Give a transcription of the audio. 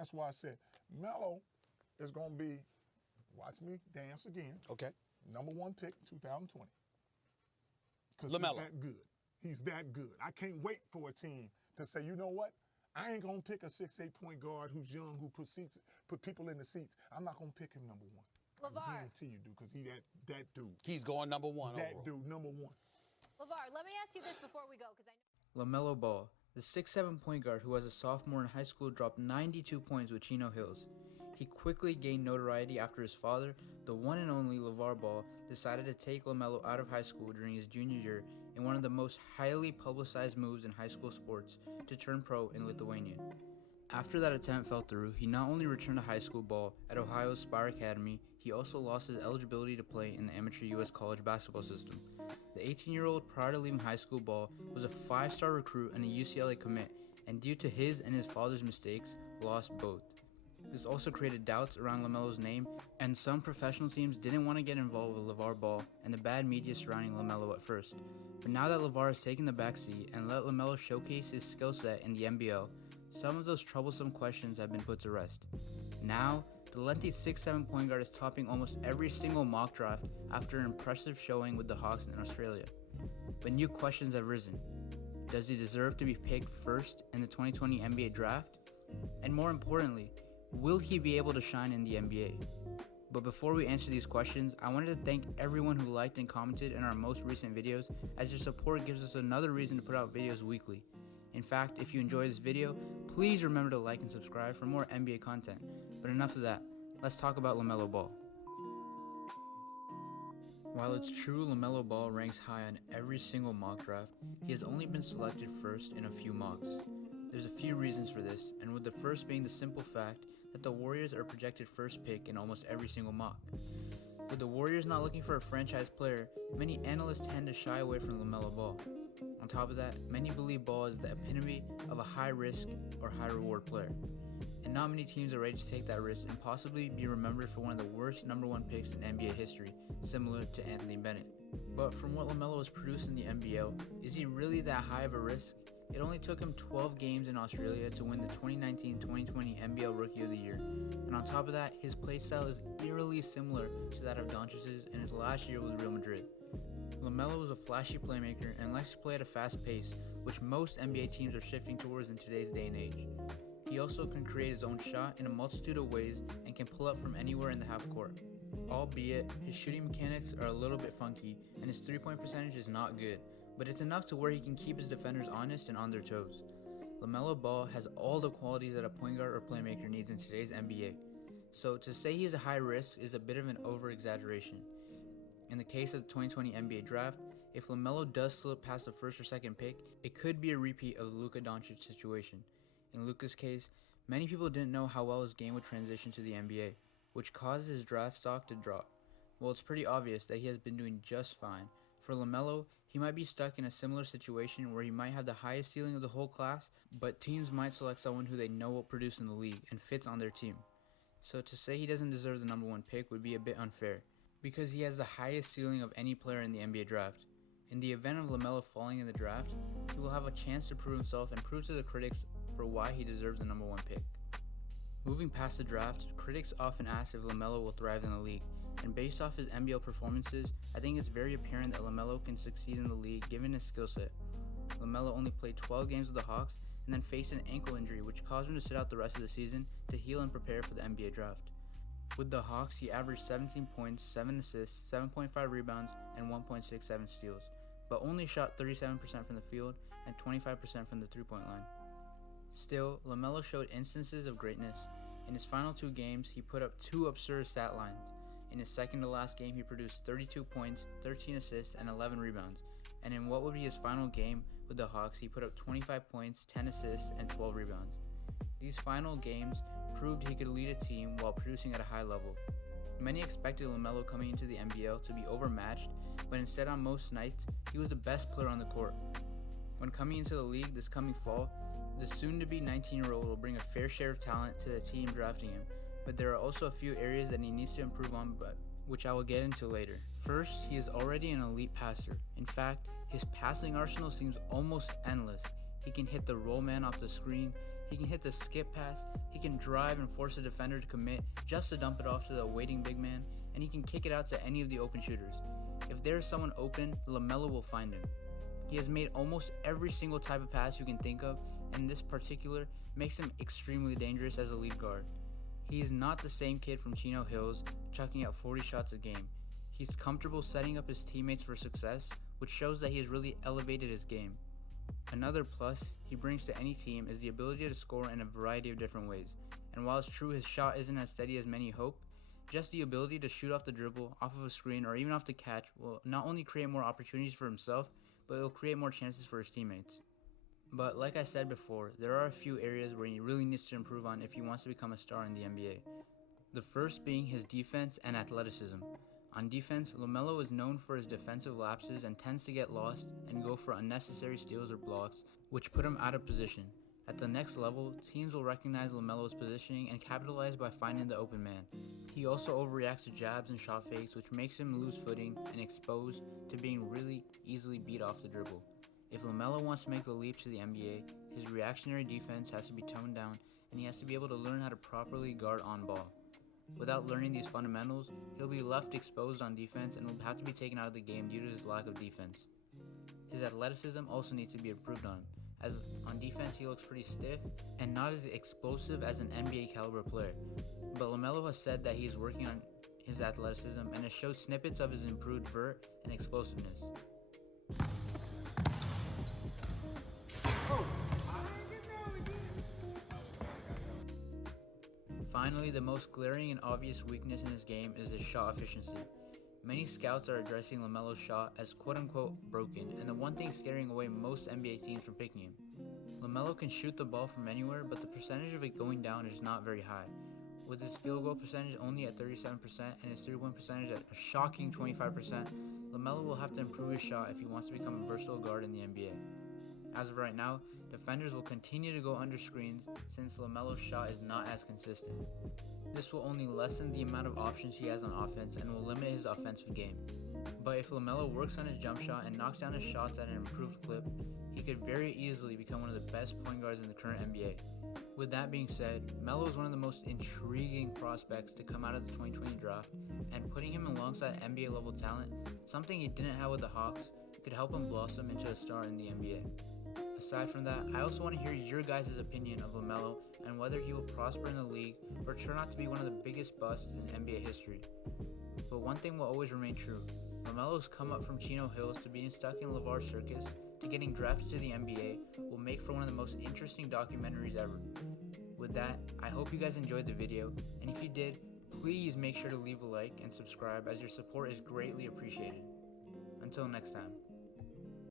That's why I said Melo is going to be, watch me dance again. Okay. Number 1 pick, 2020. Because Lamelo. he's that good. He's that good. I can't wait for a team to say, you know what? I ain't going to pick a 6'8" point guard who's young, who put people in the seats. I'm not going to pick him number 1. LeVar. I guarantee you do, because he that dude. He's going number 1 That overall. dude, number 1. LeVar, let me ask you this before we go, because I know. Lamelo Ball, the 6'7" point guard who as a sophomore in high school dropped 92 points with Chino Hills. He quickly gained notoriety after his father, the one and only LeVar Ball, decided to take Lamelo out of high school during his junior year in one of the most highly publicized moves in high school sports to turn pro in Lithuania. After that attempt fell through, he not only returned to high school ball at Ohio's Spire Academy, he also lost his eligibility to play in the amateur U.S. college basketball system. The 18-year-old, prior to leaving high school ball, was a 5-star recruit and a UCLA commit, and due to his and his father's mistakes, lost both. This also created doubts around LaMelo's name, and some professional teams didn't want to get involved with LeVar Ball and the bad media surrounding LaMelo at first. But now that LeVar has taken the backseat and let LaMelo showcase his skill set in the NBL, some of those troublesome questions have been put to rest. Now, the lengthy 6'7" point guard is topping almost every single mock draft after an impressive showing with the Hawks in Australia. But new questions have risen. Does he deserve to be picked first in the 2020 NBA draft? And more importantly, will he be able to shine in the NBA? But before we answer these questions, I wanted to thank everyone who liked and commented in our most recent videos, as your support gives us another reason to put out videos weekly. In fact, if you enjoy this video, please remember to like and subscribe for more NBA content. But enough of that, let's talk about Lamelo Ball. While it's true Lamelo Ball ranks high on every single mock draft, he has only been selected first in a few mocks. There's a few reasons for this, and with the first being the simple fact that the Warriors are projected first pick in almost every single mock. With the Warriors not looking for a franchise player, many analysts tend to shy away from Lamelo Ball. On top of that, many believe Ball is the epitome of a high-risk or high-reward player, and not many teams are ready to take that risk and possibly be remembered for one of the worst number 1 picks in NBA history, similar to Anthony Bennett. But from what Lamelo has produced in the NBL, is he really that high of a risk? It only took him 12 games in Australia to win the 2019-2020 NBL Rookie of the Year, and on top of that, his playstyle is eerily similar to that of Doncic's in his last year with Real Madrid. Lamelo is a flashy playmaker and likes to play at a fast pace, which most NBA teams are shifting towards in today's day and age. He also can create his own shot in a multitude of ways and can pull up from anywhere in the half court. Albeit, his shooting mechanics are a little bit funky and his 3-point percentage is not good, but it's enough to where he can keep his defenders honest and on their toes. Lamelo Ball has all the qualities that a point guard or playmaker needs in today's NBA. So to say he's a high risk is a bit of an over-exaggeration. In the case of the 2020 NBA draft, if LaMelo does slip past the first or second pick, it could be a repeat of the Luka Doncic situation. In Luka's case, many people didn't know how well his game would transition to the NBA, which caused his draft stock to drop. Well, it's pretty obvious that he has been doing just fine. For LaMelo, he might be stuck in a similar situation where he might have the highest ceiling of the whole class, but teams might select someone who they know will produce in the league and fits on their team. So to say he doesn't deserve the number 1 pick would be a bit unfair, because he has the highest ceiling of any player in the NBA draft. In the event of LaMelo falling in the draft, he will have a chance to prove himself and prove to the critics for why he deserves the number 1 pick. Moving past the draft, critics often ask if LaMelo will thrive in the league, and based off his NBL performances, I think it's very apparent that LaMelo can succeed in the league given his skill set. LaMelo only played 12 games with the Hawks and then faced an ankle injury which caused him to sit out the rest of the season to heal and prepare for the NBA draft. With the Hawks, he averaged 17 points, 7 assists, 7.5 rebounds, and 1.67 steals, but only shot 37% from the field and 25% from the 3-point line. Still, LaMelo showed instances of greatness. In his final 2 games, he put up 2 absurd stat lines. In his second to last game, he produced 32 points, 13 assists, and 11 rebounds. And in what would be his final game with the Hawks, he put up 25 points, 10 assists, and 12 rebounds. These final games proved he could lead a team while producing at a high level. Many expected LaMelo coming into the NBL to be overmatched, but instead on most nights, he was the best player on the court. When coming into the league this coming fall, the soon-to-be 19-year-old will bring a fair share of talent to the team drafting him, but there are also a few areas that he needs to improve on, which I will get into later. First, he is already an elite passer. In fact, his passing arsenal seems almost endless. He can hit the roll man off the screen, He can hit the skip pass, he can drive and force a defender to commit just to dump it off to the awaiting big man, and he can kick it out to any of the open shooters. If there's someone open, Lamelo will find him. He has made almost every single type of pass you can think of, and this particular makes him extremely dangerous as a lead guard. He is not the same kid from Chino Hills chucking out 40 shots a game. He's comfortable setting up his teammates for success, which shows that he has really elevated his game. Another plus he brings to any team is the ability to score in a variety of different ways, and while it's true his shot isn't as steady as many hope, just the ability to shoot off the dribble, off of a screen, or even off the catch will not only create more opportunities for himself, but it will create more chances for his teammates. But like I said before, there are a few areas where he really needs to improve on if he wants to become a star in the NBA. The first being his defense and athleticism. On defense, Lamelo is known for his defensive lapses and tends to get lost and go for unnecessary steals or blocks, which put him out of position. At the next level, teams will recognize Lamelo's positioning and capitalize by finding the open man. He also overreacts to jabs and shot fakes, which makes him lose footing and exposed to being really easily beat off the dribble. If Lamelo wants to make the leap to the NBA, his reactionary defense has to be toned down and he has to be able to learn how to properly guard on ball. Without learning these fundamentals, he'll be left exposed on defense and will have to be taken out of the game due to his lack of defense. His athleticism also needs to be improved on, as on defense he looks pretty stiff and not as explosive as an NBA caliber player. But Lamelo has said that he is working on his athleticism and has showed snippets of his improved vert and explosiveness. Finally, the most glaring and obvious weakness in his game is his shot efficiency. Many scouts are addressing Lamelo's shot as quote-unquote broken, and the one thing scaring away most NBA teams from picking him. Lamelo can shoot the ball from anywhere, but the percentage of it going down is not very high. With his field goal percentage only at 37% and his 3-point percentage at a shocking 25%, Lamelo will have to improve his shot if he wants to become a versatile guard in the NBA. As of right now, defenders will continue to go under screens since Lamelo's shot is not as consistent. This will only lessen the amount of options he has on offense and will limit his offensive game. But if Lamelo works on his jump shot and knocks down his shots at an improved clip, he could very easily become one of the best point guards in the current NBA. With that being said, Melo is one of the most intriguing prospects to come out of the 2020 draft, and putting him alongside NBA level talent, something he didn't have with the Hawks, could help him blossom into a star in the NBA. Aside from that, I also want to hear your guys' opinion of Lamelo and whether he will prosper in the league or turn out to be one of the biggest busts in NBA history. But one thing will always remain true. Lamelo's come up from Chino Hills to being stuck in LeVar Circus to getting drafted to the NBA will make for one of the most interesting documentaries ever. With that, I hope you guys enjoyed the video, and if you did, please make sure to leave a like and subscribe as your support is greatly appreciated. Until next time.